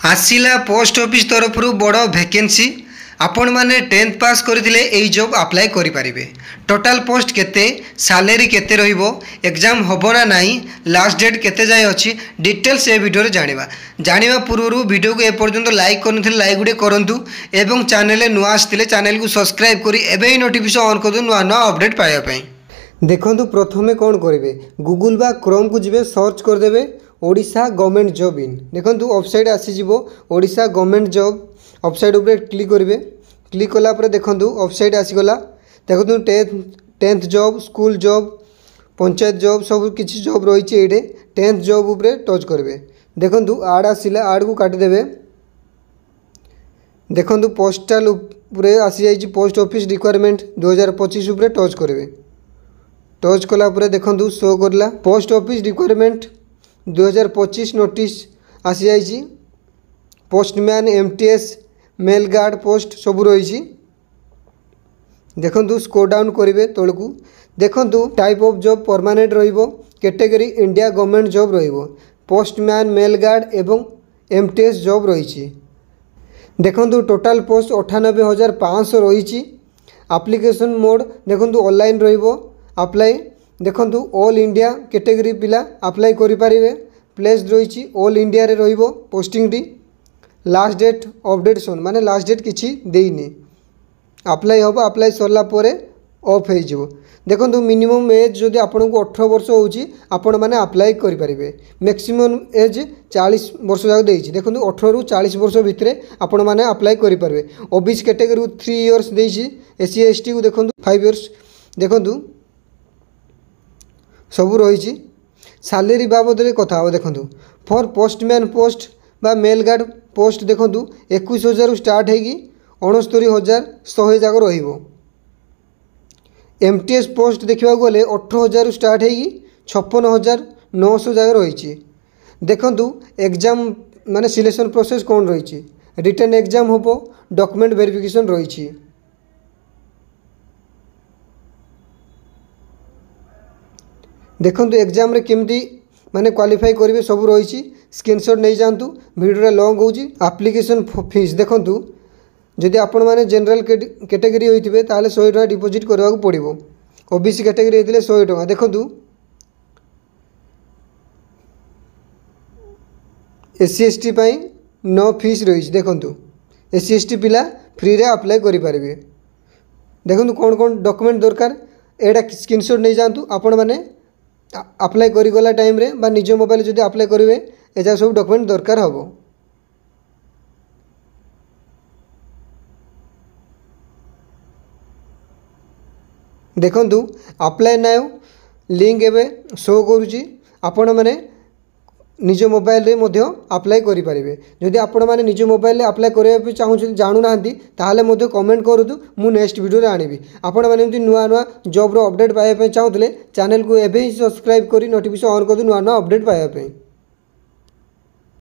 आसिला post office तरफ बड़ vacancy आपण मैंने 10th पास करथिले एई जॉब अप्लाई करि परिबे। टोटल पोस्ट केते, सैलरी केते रहिबो, एग्जाम होबो ना नाही, लास्ट डेट केते जाय अछि, डिटेल्स ए वीडियो रे जानिबा पूर्व वीडियो को ए पर्यंत लाइक करनथिले लाइक गुडे करंतु एवं चैनल नुआ आस्तिले चैनल को सब्सक्राइब करी एबे नोटिफिकेशन ऑन कर दु नुआ नुआ अपडेट पाया पई। देखंतु प्रथमे कोन करिवे, गूगल बा क्रोम को जिवे सर्च कर देबे ओडिशा गवर्नमेंट जॉब इन। देखंतु वेबसाइट आसी जिवो ओडिशा गवर्नमेंट जॉब वेबसाइट उपरे क्लिक करेंगे। क्लिक कला पर देखंतु वेबसाइट आसीगला। देखंतु 10th job, school job, panchayat job सब किसी जॉब रही है। 10th जॉब उपरे टच करेंगे। देखंतु आड आसिला, आड को काटी देबे। देखंतु पोस्टल उपरे आसी जाई पोस्ट ऑफिस रिक्वायरमेंट 2025 उपरे टच करेंगे। टच कला पर देखंतु शो करला पोस्ट ऑफिस रिक्वायरमेंट 2025 नोटिस आसी जाई। Postman, MTS, mail guard post सब रही। देखंतु स्क्रोल डाउन करेंगे तल को। देखंतु टाइप ऑफ जॉब परमानेंट रहिबो, कैटेगरी इंडिया गवर्नमेंट जॉब रहिबो, पोस्टमैन, मेल गार्ड एवं एमटीएस जॉब रही। देखंतु टोटल पोस्ट 98,500 रही। एप्लिकेशन मोड देखंतु ऑनलाइन रहिबो अप्लाई। देखंतु ऑल इंडिया कैटेगरी पिला अप्लाई करि परिबे। प्लेस रही ऑल इंडिया रे रहिबो पोस्टिंग टी। लास्ट डेट अपडेट सोन माने लास्ट डेट किछि देइनी। अप्लाई हम अप्लाई सरला परे ऑफ हो जिवो। देखंतु मिनिमम एज जदि आपन को 18 वर्ष होउची आपण माने अप्लाई करि परिबे। मैक्सिमम एज 40 वर्ष जाक देइची। देखंतु 18 रु 40 वर्ष भितरे आपण माने अप्लाई करि परिबे। ओबीसी कैटेगरी 3 इयर्स देइची। एससी एसटी को देखंतु 5 इयर्स। देखंतु सब रही। सैलरी बाबद रे कथा हो। देखंतु फॉर पोस्टमैन पोस्ट बा मेल गार्ड पोस्ट देखंतु 21,000 स्टार्ट होगी 69,100 जाक रहिबो। एमटीएस पोस्ट देखा गले 18,000 स्टार्ट होगी 56,900 जाक रही। देखंतु एग्जाम माने सिलेक्शन प्रोसेस कौन रही। रिटर्न एग्जाम होबो, डॉक्यूमेंट वेरिफिकेशन रही। देखंतु एग्जाम रे केमती माने क्वालिफाई करेंगे सब रही। स्क्रीनशॉट नहीं जातु, वीडियो लॉन्ग होची। एप्लिकेशन फीस देखंतु जदि आपण माने जनरल कैटेगरी होइतिबे ताले 100 टका डिपॉजिट करबा पड़िबो। ओबीसी कैटेगरी होइतिले 100 टका। देखंतु एससी एसटी पई नो फीस रही। देखंतु एससी एसटी पिला फ्री रे अप्लाई करि परिबे। देखंतु कोन कोन डॉक्यूमेंट दरकार एडा स्क्रीनशॉट नहीं जातु। आपण माने अप्लाई करी गला टाइम रे बा निज मोबाइल जदि अप्लाई करेंगे एजा सब डॉक्यूमेंट दरकार हम। देखंतु अप्लाई नाउ लिंक एबे शो करूची। आपण माने निज मोबाइल रे मध्य अप्लाई करि परिबे। जदि आपण माने निज मोबाइल रे अप्लाई करबा चाहू जानू नाहंती ताहाले मध्य कमेंट करतु, मु नेक्स्ट वीडियो रे आनिबी। आपण माने एमती नुआ नुआ जॉब रो अपडेट पाया पे चाहूतले चैनल को एबे ही सब्सक्राइब करी नोटिफिकेशन ऑन कर दु नुआ नुआ अपडेट पाया पे।